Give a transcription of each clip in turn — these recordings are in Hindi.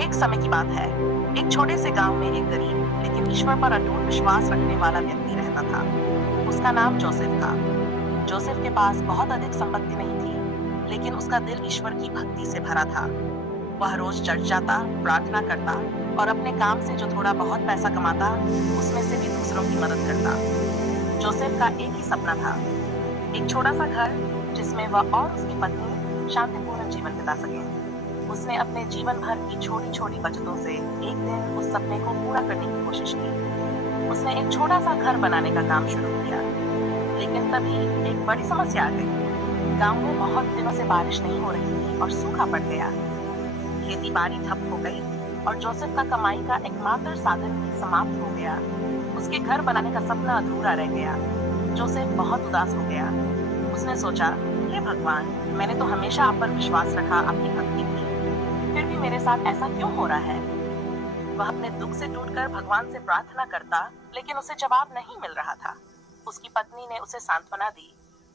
एक समय की बात है। एक छोटे से गांव में एक गरीब लेकिन ईश्वर पर अटूट विश्वास रखने वाला व्यक्ति रहता था। उसका नाम जोसेफ था। जोसेफ के पास बहुत अधिक संपत्ति नहीं थी, लेकिन उसका दिल ईश्वर की भक्ति से भरा था। वह रोज चर्च जाता, प्रार्थना करता और अपने काम से जो थोड़ा बहुत पैसा कमाता, उसमें से भी दूसरों की मदद करता। जोसेफ का एक ही सपना था, एक छोटा सा घर जिसमें वह और उसकी पत्नी शांतिपूर्ण जीवन बिता सकें। उसने अपने जीवन भर की छोटी छोटी बचतों से एक दिन उस सपने को पूरा करने की कोशिश की। उसने एक छोटा सा घर बनाने का काम शुरू किया, लेकिन तभी एक बड़ी समस्या आ गई। गांव में बहुत दिनों से बारिश नहीं हो रही थी और सूखा पड़ गया। खेती बाड़ी ठप हो गई और जोसेफ का कमाई का एकमात्र साधन भी समाप्त हो गया। उसके घर बनाने का सपना अधूरा रह गया। जोसेफ बहुत उदास हो गया। उसने सोचा, हे भगवान, मैंने तो हमेशा आप पर विश्वास रखा, आपकी भक्ति की, फिर भी मेरे साथ ऐसा क्यों हो रहा है? वह अपने दुख से टूटकर भगवान से प्रार्थना करता, लेकिन उसे जवाब नहीं मिल रहा था। उसकी पत्नी ने उसे सांत्वना दी,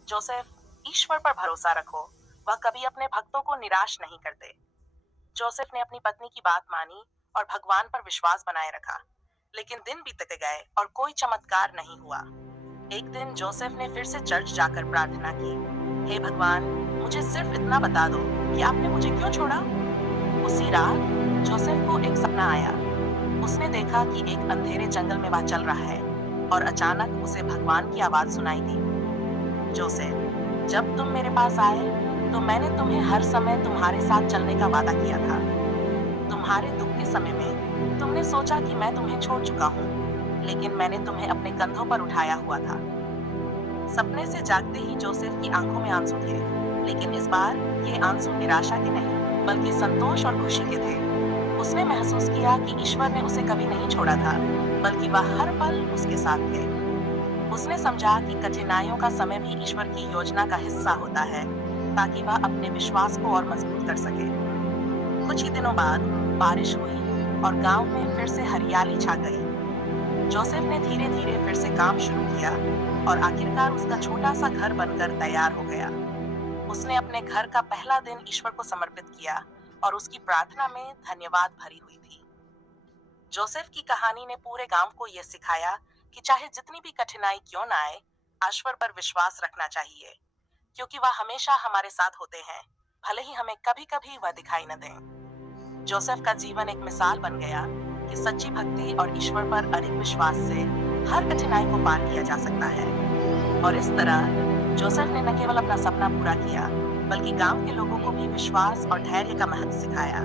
जोसेफ, ईश्वर पर भरोसा रखो, वह कभी अपने भक्तों को निराश नहीं करते। जोसेफ ने अपनी पत्नी की बात मानी और भगवान पर विश्वास बनाए रखा। लेकिन दिन बीतते गए और कोई चमत्कार नहीं हुआ। एक दिन जोसेफ ने फिर से चर्च जाकर प्रार्थना की, हे भगवान, मुझे सिर्फ इतना बता दो कि आपने मुझे क्यों छोड़ा? उसी रात जोसेफ को एक सपना आया। उसने देखा कि एक अंधेरे जंगल में वह चल रहा है और अचानक उसे भगवान की आवाज सुनाई दी, जोसेफ, जब तुम मेरे पास आए तो मैंने तुम्हें हर समय तुम्हारे साथ चलने का वादा किया था। तुम्हारे दुख के समय में तुमने सोचा कि मैं तुम्हें छोड़ चुका हूँ, लेकिन मैंने तुम्हें अपने कंधों पर उठाया हुआ था। सपने से जागते ही जोसेफ की आंखों में आंसू थे, लेकिन इस बार ये आंसू निराशा के नहीं, बल्कि संतोष और खुशी के थे। उसने महसूस किया कि ईश्वर ने उसे कभी नहीं छोड़ा था, बल्कि वह हर पल उसके साथ थे। उसने समझा कि कठिनाइयों का समय भी ईश्वर की योजना का हिस्सा होता है, ताकि वह अपने विश्वास को और मजबूत कर सके। कुछ ही दिनों बाद बारिश हुई और गांव में फिर से हरियाली छा गई। जोसेफ ने धीरे धीरे फिर से काम शुरू किया और आखिरकार उसका छोटा सा घर बनकर तैयार हो गया। उसने अपने घर का पहला दिन ईश्वर को समर्पित किया और उसकी प्रार्थना में धन्यवाद भरी हुई थी। जोसेफ की कहानी ने पूरे गांव को यह सिखाया कि चाहे जितनी भी कठिनाई क्यों ना आए, ईश्वर पर विश्वास रखना चाहिए, क्योंकि वह हमेशा हमारे साथ होते हैं, भले ही हमें कभी कभी वह दिखाई न दें। जोसेफ का जीवन एक मिसाल बन गया कि सच्ची भक्ति और ईश्वर पर अडिग विश्वास से हर कठिनाई को पार किया जा सकता है। और इस तरह जोसेफ ने न केवल अपना सपना पूरा किया, बल्कि गांव के लोगों को भी विश्वास और धैर्य का महत्व सिखाया।